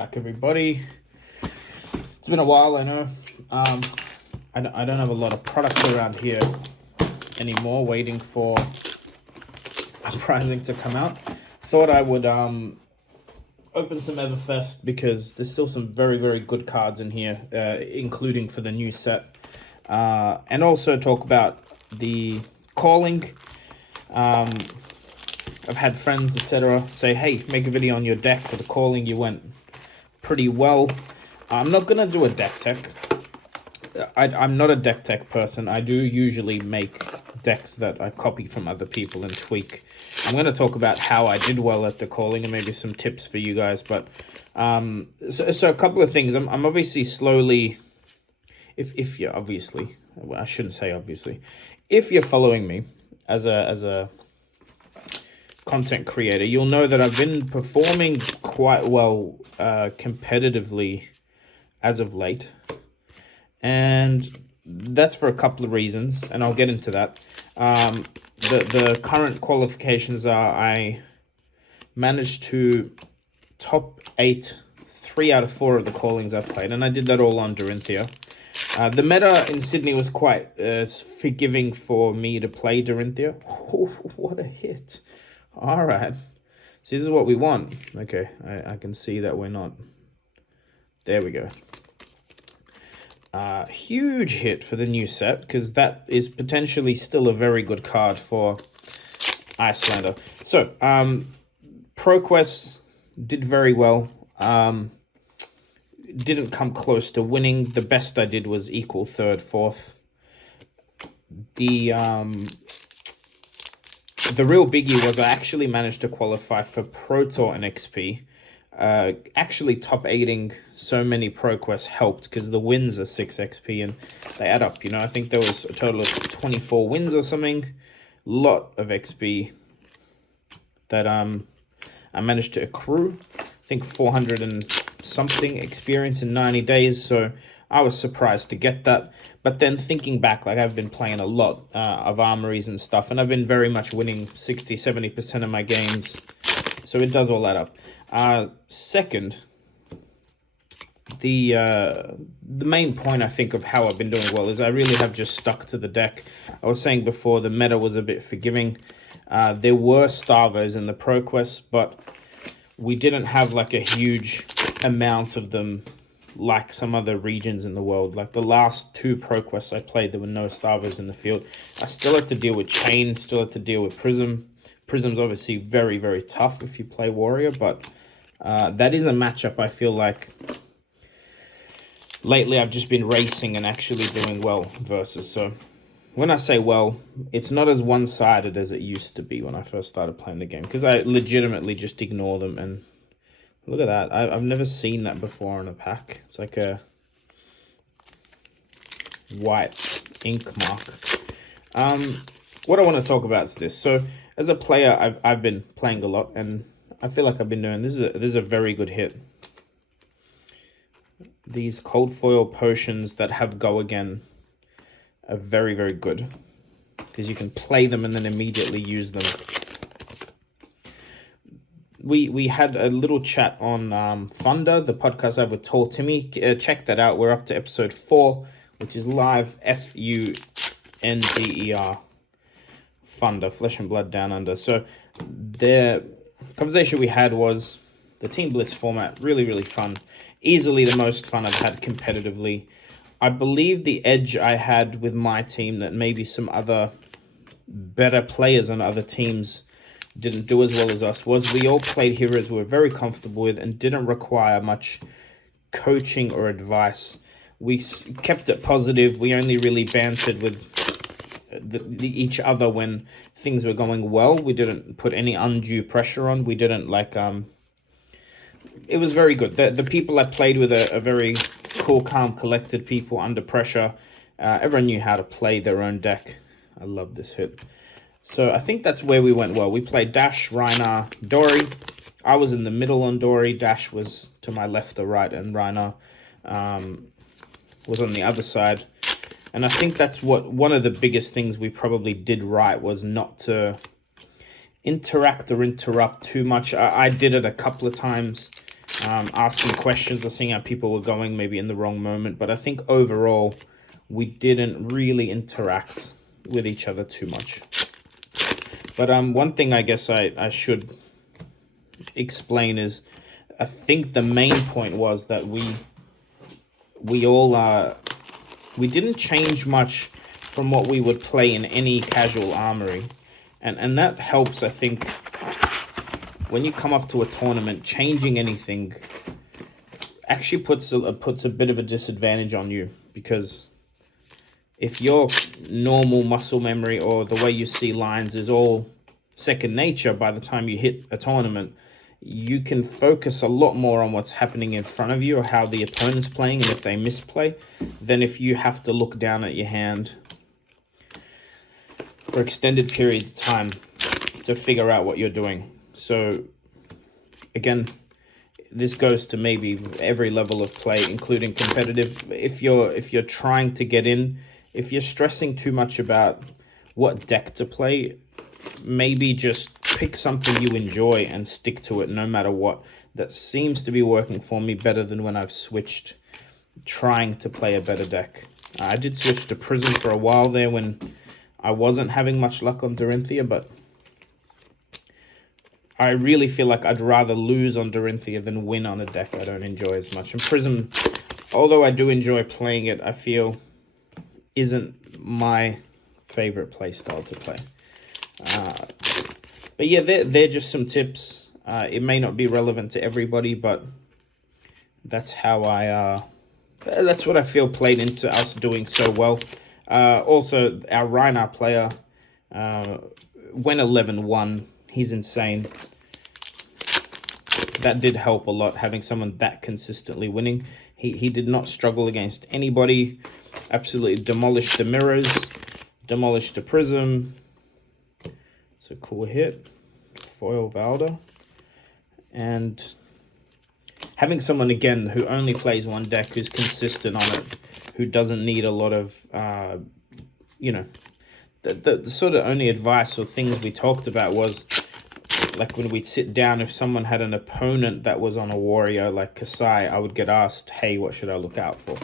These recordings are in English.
back, everybody. It's been a while, I know. I don't have a lot of products around here anymore, waiting for Uprising to come out. Thought I would open some Everfest because there's still some very, very good cards in here, including for the new set. And also talk about the calling. I've had friends, etc., say, hey, make a video on your deck for the calling. You went pretty well. I'm not going to do a deck tech. I'm not a deck tech person. I do usually make decks that I copy from other people and tweak. I'm going to talk about how I did well at the calling and maybe some tips for you guys. But so a couple of things. I'm obviously slowly, if you're obviously, well, I shouldn't say obviously, if you're following me as a content creator, you'll know that I've been performing quite well competitively as of late, and that's for a couple of reasons, and I'll get into that. The current qualifications are I managed to top 8 3 out of 4 of the callings I've played, and I did that all on Dorinthia. The meta in Sydney was quite forgiving for me to play Dorinthia. Oh, what a hit. All right, so this is what we want. Okay, I can see that we're not. There we go. Huge hit for the new set, because that is potentially still a very good card for Icelander. So, ProQuest did very well. Didn't come close to winning. The best I did was equal 3rd, 4th. The real biggie was I actually managed to qualify for Pro Tour and XP. Actually top 8ing so many ProQuests helped, because the wins are 6 XP and they add up. You know, I think there was a total of 24 wins or something. Lot of XP that I managed to accrue. I think 400 and something experience in 90 days. So I was surprised to get that. But then thinking back, like I've been playing a lot of armories and stuff, and I've been very much winning 60-70% of my games. So it does all that up. Second, the main point I think of how I've been doing well is I really have just stuck to the deck. I was saying before, the meta was a bit forgiving. There were Starvos in the ProQuest, but we didn't have like a huge amount of them like some other regions in the world. Like the last 2 ProQuests I played, there were no Starvos in the field. I still had to deal with Chain, still had to deal with Prism. Prism's obviously very, very tough if you play Warrior, but that is a matchup I feel like lately I've just been racing and actually doing well versus. So when I say well, it's not as one-sided as it used to be when I first started playing the game, because I legitimately just ignore them. And look at that. I've never seen that before in a pack. It's like a white ink mark. What I want to talk about is this. So as a player, I've been playing a lot, and I feel like I've been doing this is a very good hit. These cold foil potions that have go again are very, very good, because you can play them and then immediately use them. We had a little chat on Thunder, the podcast I have with Tall Timmy. Check that out. We're up to episode 4, which is live. FUNDER. Thunder, Flesh and Blood Down Under. So the conversation we had was the Team Blitz format, really, really fun. Easily the most fun I've had competitively. I believe the edge I had with my team that maybe some other better players on other teams didn't do as well as us was we all played heroes we were very comfortable with and didn't require much coaching or advice. We kept it positive. We only really bantered with each other when things were going well. We didn't put any undue pressure on. We didn't like it was very good. The people I played with are very cool, calm, collected people under pressure. Everyone knew how to play their own deck. I love this hit. So I think that's where we went well. We played Dash, Rhinar, Dory. I was in the middle on Dory. Dash was to my left or right, and Rhinar was on the other side. And I think that's one of the biggest things we probably did right was not to interact or interrupt too much. I did it a couple of times asking questions or seeing how people were going, maybe in the wrong moment. But I think overall, we didn't really interact with each other too much. But one thing I guess I should explain is, I think the main point was that we all we didn't change much from what we would play in any casual armory, and that helps. I think when you come up to a tournament, changing anything actually puts a bit of a disadvantage on you, because if your normal muscle memory or the way you see lines is all second nature, by the time you hit a tournament, you can focus a lot more on what's happening in front of you or how the opponent's playing and if they misplay, than if you have to look down at your hand for extended periods of time to figure out what you're doing. So again, this goes to maybe every level of play, including competitive. If you're trying to get in, if you're stressing too much about what deck to play, maybe just pick something you enjoy and stick to it no matter what. That seems to be working for me better than when I've switched trying to play a better deck. I did switch to Prism for a while there when I wasn't having much luck on Dorinthia, but I really feel like I'd rather lose on Dorinthia than win on a deck I don't enjoy as much. And Prism, although I do enjoy playing it, I feel isn't my favorite play style to play. But yeah, they're just some tips. It may not be relevant to everybody, but that's how that's what I feel played into us doing so well. Also, our Rhinar player went 11-1. He's insane. That did help a lot, having someone that consistently winning. He did not struggle against anybody. Absolutely demolished the mirrors, demolished the Prism. It's a cool hit. Foil Valda. And having someone, again, who only plays one deck, who's consistent on it, who doesn't need a lot of, you know, the sort of only advice or things we talked about was, like when we'd sit down, if someone had an opponent that was on a warrior like Kasai, I would get asked, hey, what should I look out for?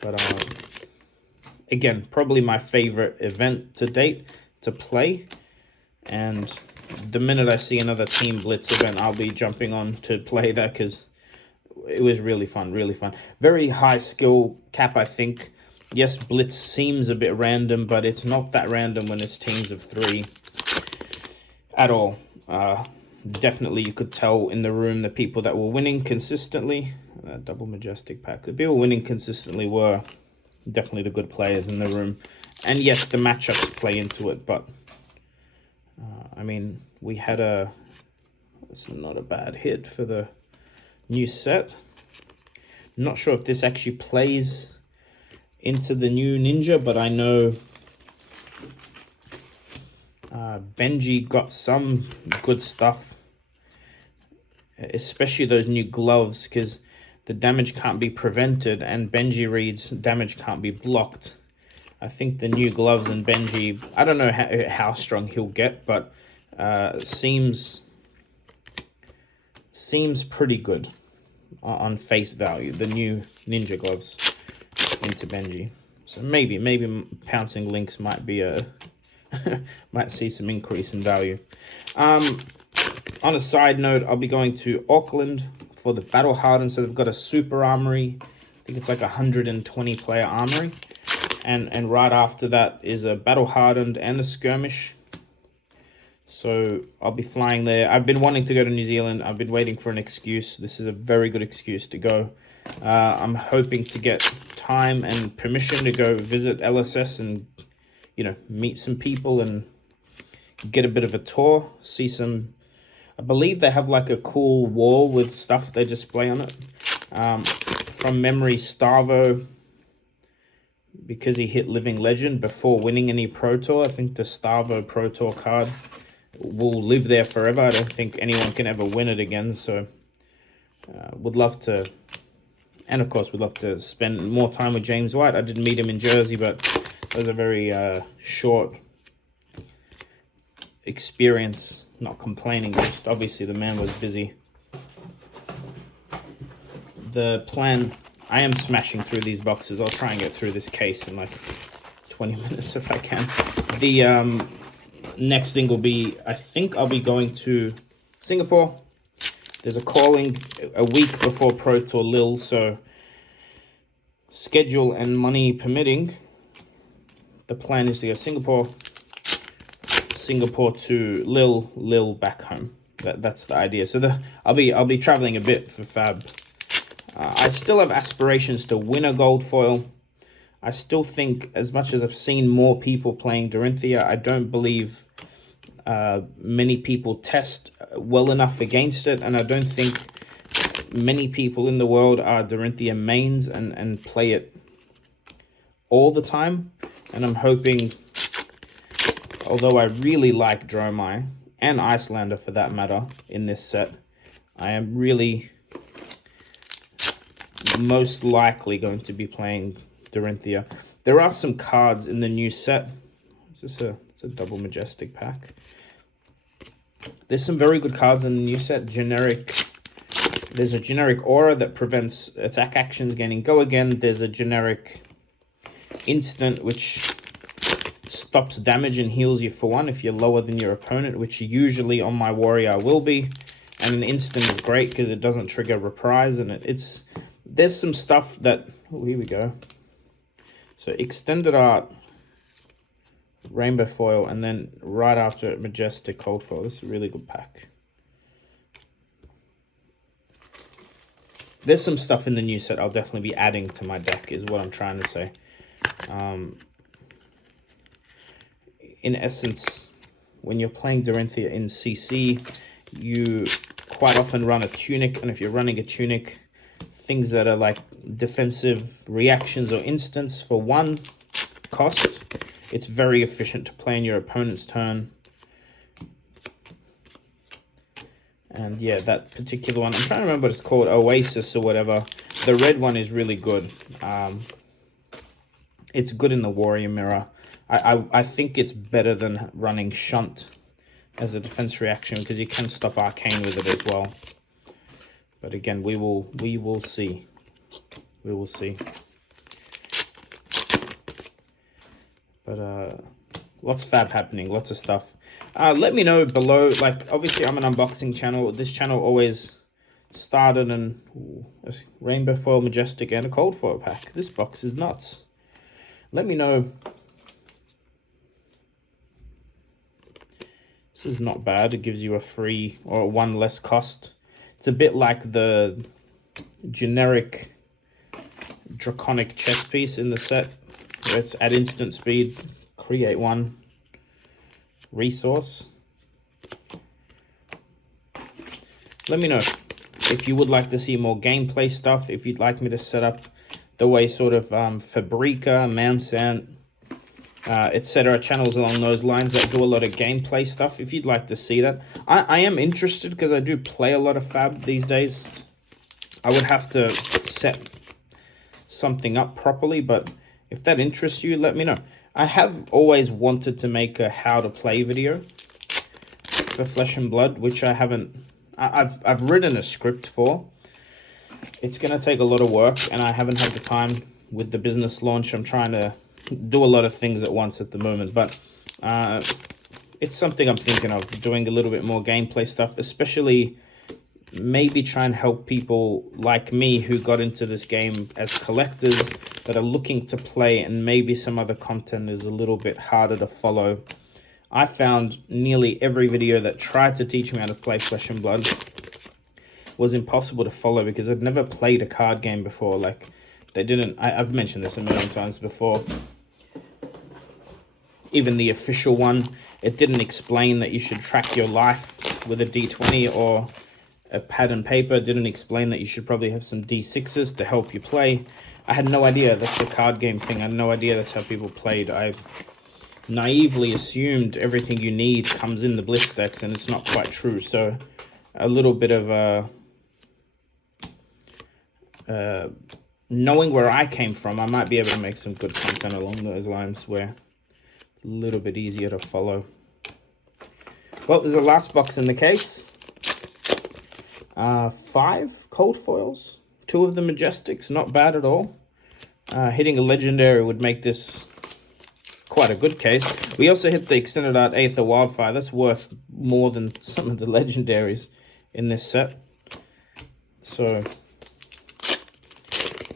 But again, probably my favorite event to date to play. And the minute I see another Team Blitz event, I'll be jumping on to play that, because it was really fun, really fun. Very high skill cap, I think. Yes, Blitz seems a bit random, but it's not that random when it's teams of 3 at all. Definitely you could tell in the room the people that were winning consistently. Double Majestic pack. The people winning consistently were definitely the good players in the room. And yes, the matchups play into it, but I mean, we had it's not a bad hit for the new set. I'm not sure if this actually plays into the new Ninja, but I know Benji got some good stuff, especially those new gloves, because the damage can't be prevented, and Benji reads damage can't be blocked. I think the new gloves and Benji, I don't know how strong he'll get, but seems pretty good on face value, the new Ninja gloves into Benji. So maybe Pouncing Lynx might be might see some increase in value. On a side note, I'll be going to Auckland for the Battle Hardened. So they've got a super armory. I think it's like 120 player armory. And right after that is a Battle Hardened and a skirmish. So I'll be flying there. I've been wanting to go to New Zealand. I've been waiting for an excuse. This is a very good excuse to go. I'm hoping to get time and permission to go visit LSS and, you know, meet some people and get a bit of a tour, see some. I believe they have like a cool wall with stuff they display on it. From memory, Starvo, because he hit Living Legend before winning any Pro Tour, I think the Starvo Pro Tour card will live there forever. I don't think anyone can ever win it again. So would love to, and of course, would love to spend more time with James White. I didn't meet him in Jersey, but it was a very short experience. Not complaining, just obviously the man was busy. the plan, I am smashing through these boxes. I'll try and get through this case in like 20 minutes if I can. The next thing will be, I think I'll be going to Singapore. There's a calling a week before Pro Tour Lille, so schedule and money permitting, the plan is to go Singapore to Lille back home. That's the idea. So I'll be traveling a bit for Fab. I still have aspirations to win a gold foil. I still think, as much as I've seen more people playing Dorinthia, I don't believe many people test well enough against it, and I don't think many people in the world are Dorinthia mains and play it all the time. And I'm hoping, although I really like Dromai, and Icelander for that matter, in this set, I am really most likely going to be playing Dorinthia. There are some cards in the new set. It's a double majestic pack. There's some very good cards in the new set. There's a generic aura that prevents attack actions gaining go again. There's a generic instant which stops damage and heals you for 1 if you're lower than your opponent, which usually on my warrior I will be. And an instant is great because it doesn't trigger reprise, and there's some stuff that, oh, here we go. So extended art, rainbow foil, and then right after it, majestic cold foil. This is a really good pack. There's some stuff in the new set I'll definitely be adding to my deck, is what I'm trying to say. In essence, when you're playing Dorinthia in CC, you quite often run a tunic, and if you're running a tunic, things that are like defensive reactions or instants for 1 cost, it's very efficient to play in your opponent's turn. And yeah, that particular one, I'm trying to remember what it's called, Oasis or whatever. The red one is really good. It's good in the Warrior Mirror. I think it's better than running Shunt as a defense reaction, because you can stop Arcane with it as well. But again, we will see. We will see. But lots of Fab happening, lots of stuff. Let me know below. Like, obviously I'm an unboxing channel. This channel always started in a rainbow foil, majestic, and a cold foil pack. This box is nuts. Let me know. This is not bad. It gives you a free or 1 less cost. It's a bit like the generic draconic chess piece in the set, where it's at instant speed, create 1 resource. Let me know if you would like to see more gameplay stuff, if you'd like me to set up the way sort of Fabrica, Mansant, etc. channels along those lines that do a lot of gameplay stuff. If you'd like to see that, I am interested, because I do play a lot of Fab these days. I would have to set something up properly, but if that interests you, let me know. I have always wanted to make a how to play video for Flesh and Blood, which I haven't. I've written a script for. It's going to take a lot of work, and I haven't had the time with the business launch. I'm trying to do a lot of things at once at the moment, but it's something I'm thinking of, doing a little bit more gameplay stuff, especially maybe try and help people like me who got into this game as collectors that are looking to play, and maybe some other content is a little bit harder to follow. I found nearly every video that tried to teach me how to play Flesh and Blood was impossible to follow, because I'd never played a card game before. Like, they didn't, I've mentioned this a million times before, even the official one, it didn't explain that you should track your life with a D20 or a pad and paper. It didn't explain that you should probably have some D6s to help you play. I had no idea that's a card game thing. I had no idea that's how people played. I naively assumed everything you need comes in the Blitz decks, and it's not quite true. So a little bit of knowing where I came from, I might be able to make some good content along those lines where a little bit easier to follow. Well, there's a last box in the case. 5 cold foils, 2 of the Majestics, not bad at all. Hitting a legendary would make this quite a good case. We also hit the extended art Aether Wildfire. That's worth more than some of the legendaries in this set. So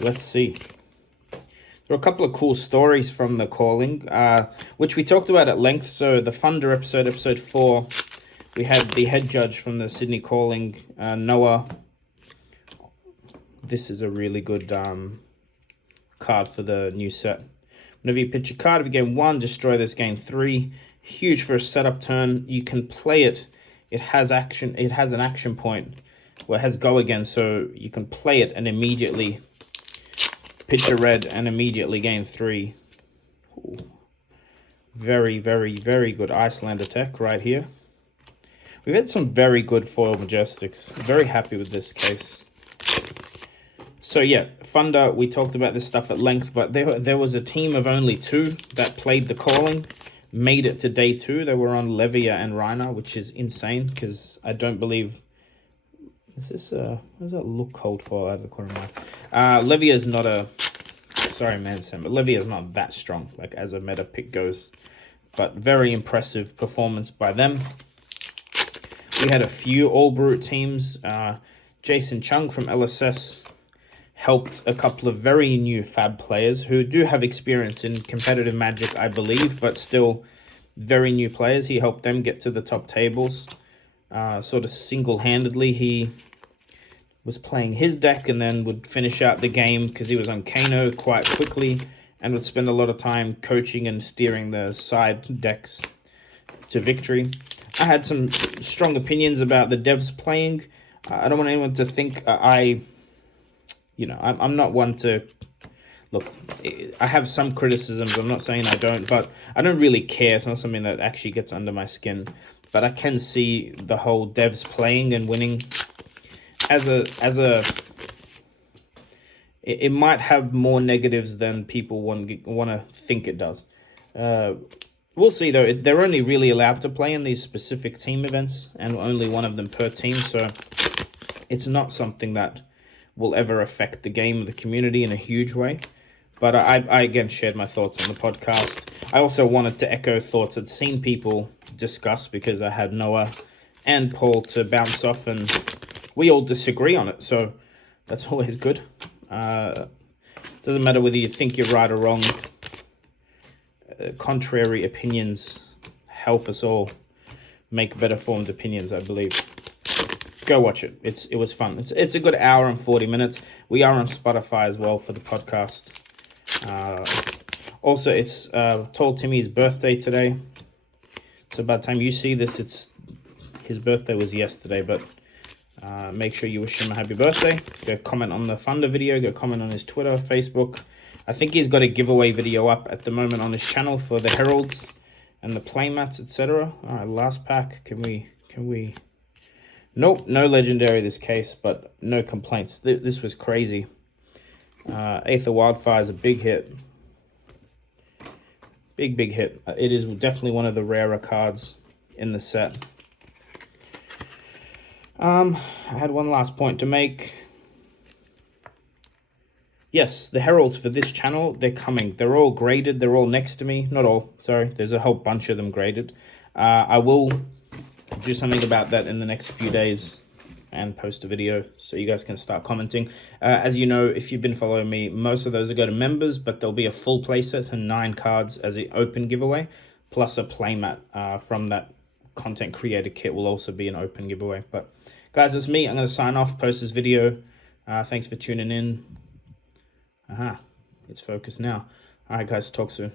let's see. There are a couple of cool stories from the calling, which we talked about at length. So the Thunder episode, episode 4, we had the head judge from the Sydney calling, Noah. This is a really good card for the new set. Whenever you pitch a card, if you gain 1, destroy this, gain 3. Huge for a setup turn. You can play it. It has action. It has an action point where it has go again, so you can play it and immediately pitch a red and immediately gain 3. Ooh. Very, very, very good Iceland attack right here. We've had some very good foil Majestics. Very happy with this case. So yeah, Thunder, we talked about this stuff at length, but there was a team of only 2 that played the calling, made it to day 2. They were on Levia and Reiner, which is insane because I don't believe... Is this what does that look cold for out of the corner of my eye? Levia is not a... Sorry, man, Sam, but Levia is not that strong, like as a meta pick goes. But very impressive performance by them. We had a few All Brute teams. Jason Chung from LSS helped a couple of very new Fab players who do have experience in competitive Magic, I believe, but still very new players. He helped them get to the top tables. Sort of single-handedly, he was playing his deck and then would finish out the game because he was on Kano quite quickly and would spend a lot of time coaching and steering the side decks to victory. I had some strong opinions about the devs playing. I don't want anyone to think I'm not one to... Look, I have some criticisms. I'm not saying I don't, but I don't really care. It's not something that actually gets under my skin. But I can see the whole devs playing and winning it might have more negatives than people want to think it does. We'll see, though. They're only really allowed to play in these specific team events, and only 1 of them per team, so it's not something that will ever affect the game or the community in a huge way. But I again, shared my thoughts on the podcast. I also wanted to echo thoughts I'd seen people discuss because I had Noah and Paul to bounce off, and we all disagree on it, so that's always good. Doesn't matter whether you think you're right or wrong. Contrary opinions help us all make better formed opinions, I believe. Go watch it. It was fun. It's a good hour and 40 minutes. We are on Spotify as well for the podcast. Also, it's Tall Timmy's birthday today. So by the time you see this, his birthday was yesterday, but make sure you wish him a happy birthday. Go comment on the Thunder video. Go comment on his Twitter, Facebook. I think he's got a giveaway video up at the moment on his channel for the Heralds and the playmats, etc. All right, last pack. Can we? Nope, no legendary this case, but no complaints. This was crazy. Aether Wildfire is a big hit. Big hit. It is definitely one of the rarer cards in the set. I had one last point to make. Yes, the Heralds for this channel, they're coming. They're all graded. They're all next to me. Not all, sorry. There's a whole bunch of them graded. I will do something about that in the next few days and post a video so you guys can start commenting. As you know, if you've been following me, most of those are go to members, but there'll be a full playset and 9 cards as an open giveaway, plus a playmat from that content creator kit will also be an open giveaway. But guys, it's me. I'm going to sign off, post this video. Thanks for tuning in. It's focused now. All right, guys, talk soon.